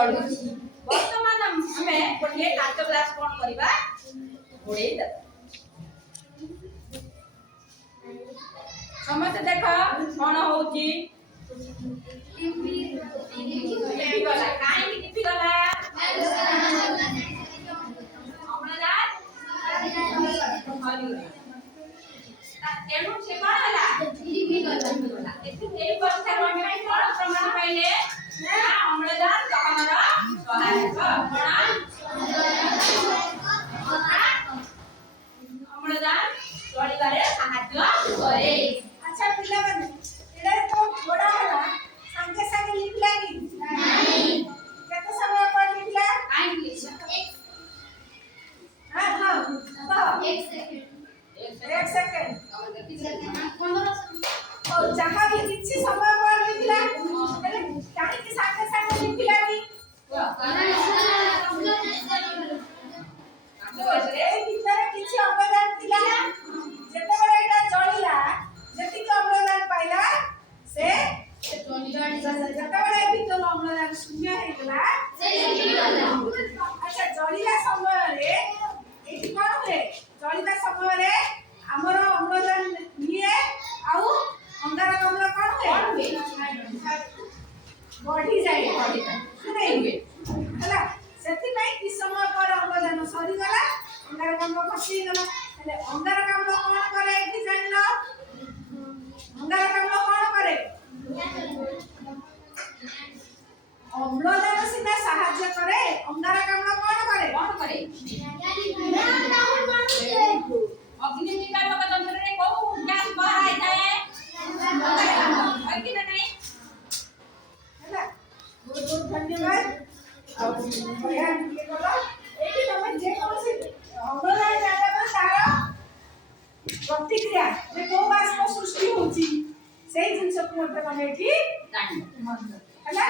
चढ़ुची वर्तमान हमें गोटे काच ग्लास कौन करबा घोड़े दे समस्त देख कौन होची टिपी गला काहे की टिपी गला अम्लजान तेणु से कौन होला टिपी गला एई परीक्षा रमे कौन प्रमाण पाइले ना अम्लजान दहनर सहायक अम्लजान चढ़िबारे साहाय्य करे। अच्छा पिला बने एडा तो बड़ा होला संगे संगे लिखला कि नहीं केते समय पर लिखला काहे लिखला हां हां 1 सेकंड और जहां भी किछि समय पर लिखला अरे काहे कि संगे संगे लिखला कि ए भीतर किछि अवदान दिला जेते बडा एटा जळिला जेति को अवदान पाइला से जेते बडा भीतर अवदान शून्य हे गेला से लिखि गला। अच्छा जळिला समय रे एठी कोन होए जळिला समय रे हमर अवदान निए आउ अंगारकाम्ल कोन होए बढ़ी जाए सुनै हुए हला सेति नै कि समय पर अवदान सरी गला अंगारकाम्ल खसी गला हेले अंगारकाम्ल कोन करे एठी जानलो अंगारकाम्ल कोन करे अम्लजान सिना साहाय्य करे अंगारकाम्ल कोन करे अग्नि निकालक तंत्र रे को गैस बाहर जाए है कि नहीं हैला बहुत बहुत धन्यवाद और बढ़िया ये बोलो एठी तमे जे कोनसी अम्लजान जाले तार प्रतिक्रिया जे को बाष्प सृष्टि होची सेही जिंस को मते तमे एठी जानि हैला